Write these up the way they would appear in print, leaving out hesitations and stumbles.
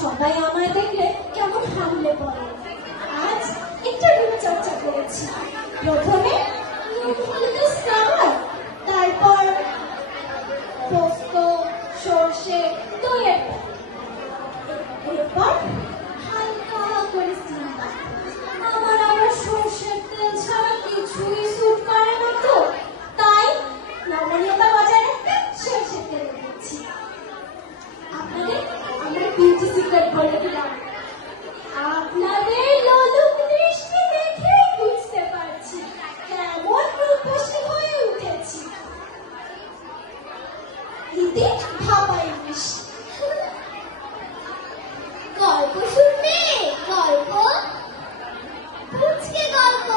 সবাই আমায় দেখলে কেমন হামলে পড়ে। আজ একটু রূপচর্চা করেছি। প্রথমে নুন হলুদের সাবার, তারপর পোস্ত, সর্ষে, দইয়ের এরপর হালকা করে স্টিম বানাবো। আমার আবার সর্ষের তেল ছাড়া কিছুই স্যুট করে না তো, তাই নমনীয়তা বজায় রাখতে সর্ষের তেল দিচ্ছি। আপনাদের আমার বিউটি সিক্রেট বলে দিলাম। আপনাদের লোলুপ দৃষ্টি দেখে বুঝতে পারছি কেমন রূপসী হয়ে উঠেছি। দিদি ভাবাই মিষ্টি। গল্প শুনবে? গল্প, পুচকে গল্প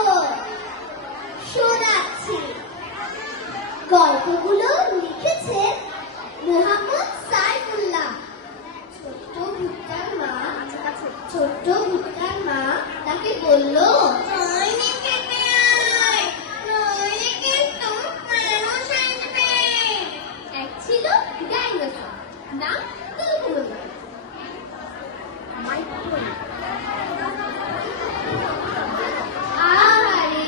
শোনাচ্ছি। গল্পগুলো লিখেছেন মোহাম্মদ সাইফুল্লাহ। ছোট্ট ভুট্টার মা তাকে বলল, নইলে খেতে আয়, নইলে কিন্তু মানুষ আসবে। এক ছিল ডাইনোসর, নাম তুলতুলে। আরে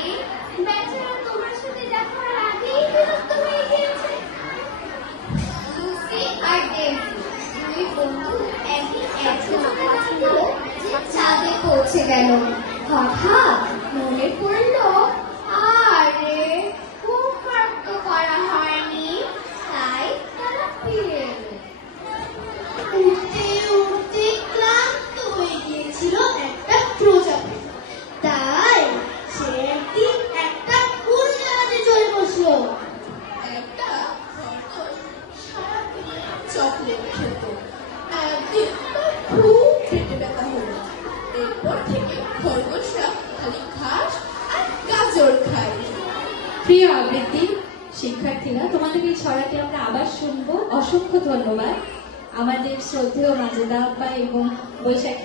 বেচারা তোমার সাথে দেখার আগেই বিরক্ত হয়ে গিয়েছে। লুসি আর ডেজি দুই বন্ধু একদিন একসাথে ছিল যে চাঁদে পৌঁছে গেল। হঠাৎ মনে পড়ল, আরে খুব খাদ্য করা হয়নি, তাই তারা ফিরে এলো। উঠতে উঠতে ক্লান্ত হয়ে গিয়েছিল একটা প্রজাপতি, তাই সে একদিন একটা উড়োজাহাজে চলে বসলো। একটা খরগোশ সারাদিন চকলেট খেত। একদিন তার খুব পেটে ব্যথা হলো। এরপর থেকে খরগোশরা খালি ঘাস আর গাজর খায়। প্রিয় আবৃত্তি শিক্ষার্থীরা, তোমাদের এই ছড়াটি আমরা আবার শুনবো। অসংখ্য ধন্যবাদ আমাদের শ্রদ্ধেয় মাজেদা আব্বা এবং বৈশাখী